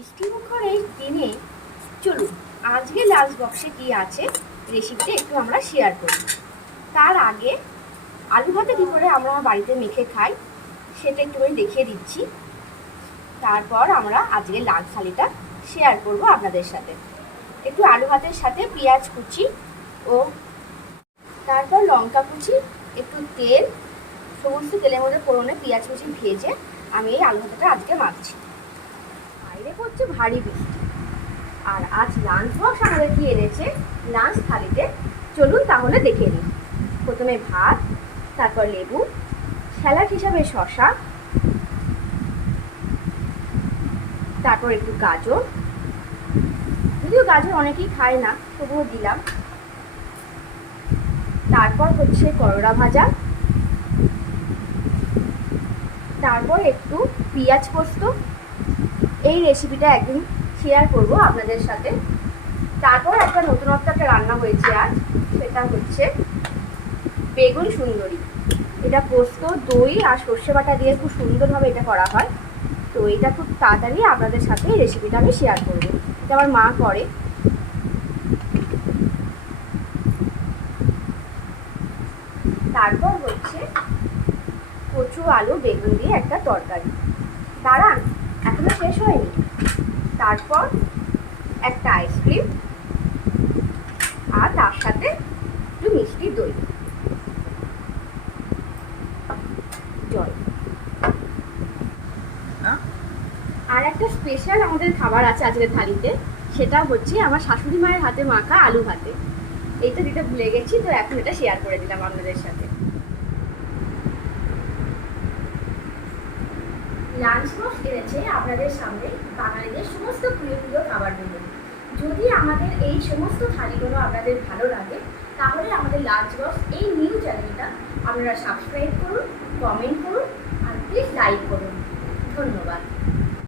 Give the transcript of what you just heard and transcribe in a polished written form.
বৃষ্টিমুখর এই দিনে চলুন আজকে লাঞ্চ বক্সে কি আছে রেসিপিটা একটু আমরা শেয়ার করি। তার আগে আলু ভাতে কী করে আমরা বাড়িতে মেখে খাই সেটা একটু করে দেখিয়ে দিচ্ছি। তারপর আমরা আজকে লাঞ্চ থালিটা শেয়ার করব আপনাদের সাথে। একটু আলু ভাতের সাথে পেঁয়াজ কুচি ও তারপর লঙ্কা কুচি, একটু তেল, সমস্ত তেলের মধ্যে ফোড়নে পেঁয়াজ কুচি ভেজে আমি এই আলু ভাতাটা আজকে মাখছি। বাইরে পড়ছে ভারী বৃষ্টি, আর আজ লাঞ্চ বক্স আমাদের কি এনেছে লাঞ্চ থালিতে চলুন তাহলে দেখে নিই। প্রথমে ভাত, তারপর লেবু, স্যালাড হিসাবে শসা, তারপর একটু গাজর, যদিও গাজর অনেকেই খায় না তবুও দিলাম। তারপর হচ্ছে করলা ভাজা, তারপর একটু পেঁয়াজ পোস্ত। এই রেসিপিটা একদিন শেয়ার করব আপনাদের সাথে। তারপর একটা নতুনত্ব একটা রান্না হয়েছে আজ, সেটা হচ্ছে বেগুন সুন্দরী। এটা পোস্ত, দই আর সর্ষে বাটা দিয়ে খুব সুন্দরভাবে এটা করা হয়। তো এটা খুব তাড়াতাড়ি আপনাদের সাথে এই রেসিপিটা আমি শেয়ার করব। এটা আমার মা করে। তারপর হচ্ছে কচু আলু বেগুন দিয়ে একটা তরকারি। দাঁড়ান, এখনো শেষ হয়নি। তারপর একটা আইসক্রিম আর তার সাথে একটু মিষ্টি দই জল। আর একটা স্পেশাল আমাদের খাবার আছে আজকের থালিতে, সেটা হচ্ছে আমার শাশুড়ি মায়ের হাতে মাখা আলু ভাতে। এইটা দিতে ভুলে গেছি, তো এখন এটা শেয়ার করে দিলাম আপনাদের সাথে। লাঞ্চ বক্স এনেছে আপনাদের সামনে বাঙালিদের সমস্ত প্রিয় প্রিয় খাবারগুলো। যদি আমাদের এই সমস্ত থালিগুলো আপনাদের ভালো লাগে তাহলে আমাদের লাঞ্চ বক্স এই নিউ চ্যানেলটা আপনারা সাবস্ক্রাইব করুন, কমেন্ট করুন আর প্লিজ লাইক করুন। ধন্যবাদ।